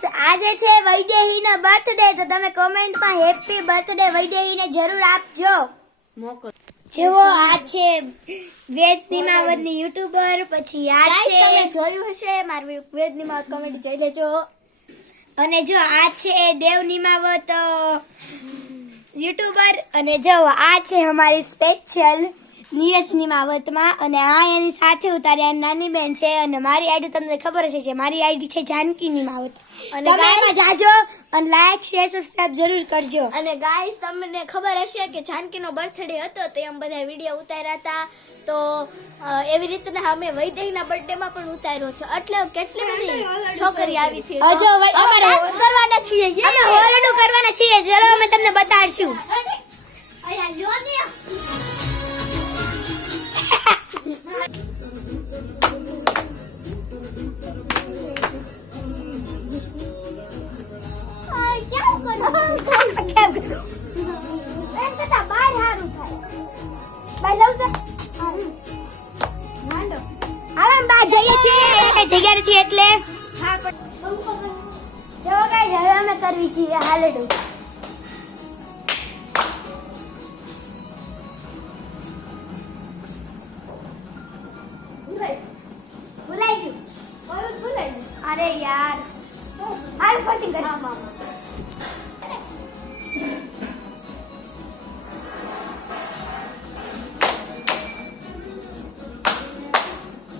guys આજે છે વૈદેહીનો birthday તો તમે કોમેન્ટમાં હેપી બર્થડે વૈદેહીને જરૂર આપજો મોકલો જેવો આ છે વેદ નિમાવતની યુટ્યુબર પછી આ છે તમે જોયું હશે મારી વેદ નિમાવત કોમેડી જોઈ લેજો અને જો આ છે દેવ નિમાવત યુટ્યુબર અને જો આ છે અમારી સ્પેશિયલ નીરજ નિમાવતમાં અને આ એની સાથે ઉતાર્યા નાની બેન છે અને મારી આઈડી તમને ખબર હશે છે મારી આઈડી છે જાનકી નિમાવત અને તમે એમાં જાજો અને લાઈક શેર સબસ્ક્રાઇબ જરૂર કરજો અને ગાઈસ તમને ખબર હશે કે જાનકીનો બર્થડે હતો તો એમ બધા વિડિયો ઉતાર્યા હતા તો એવી રીતે અમે વૈદેહીના બર્થડેમાં પણ ઉતાર્યો છે એટલે કેટલી બધી છોકરી આવી હતી હજો અમારે ડાન્સ કરવાના છીએ અમે હોરડું કરવાના છીએ ચલો અમે તમને બતાડશું અયા લ્યો ને એટલે જો ગાઈસ હવે અમે કરવી છીએ હાલેડું ભૂલાઈ ગયું અરે યાર હાલ ફટિંગ કર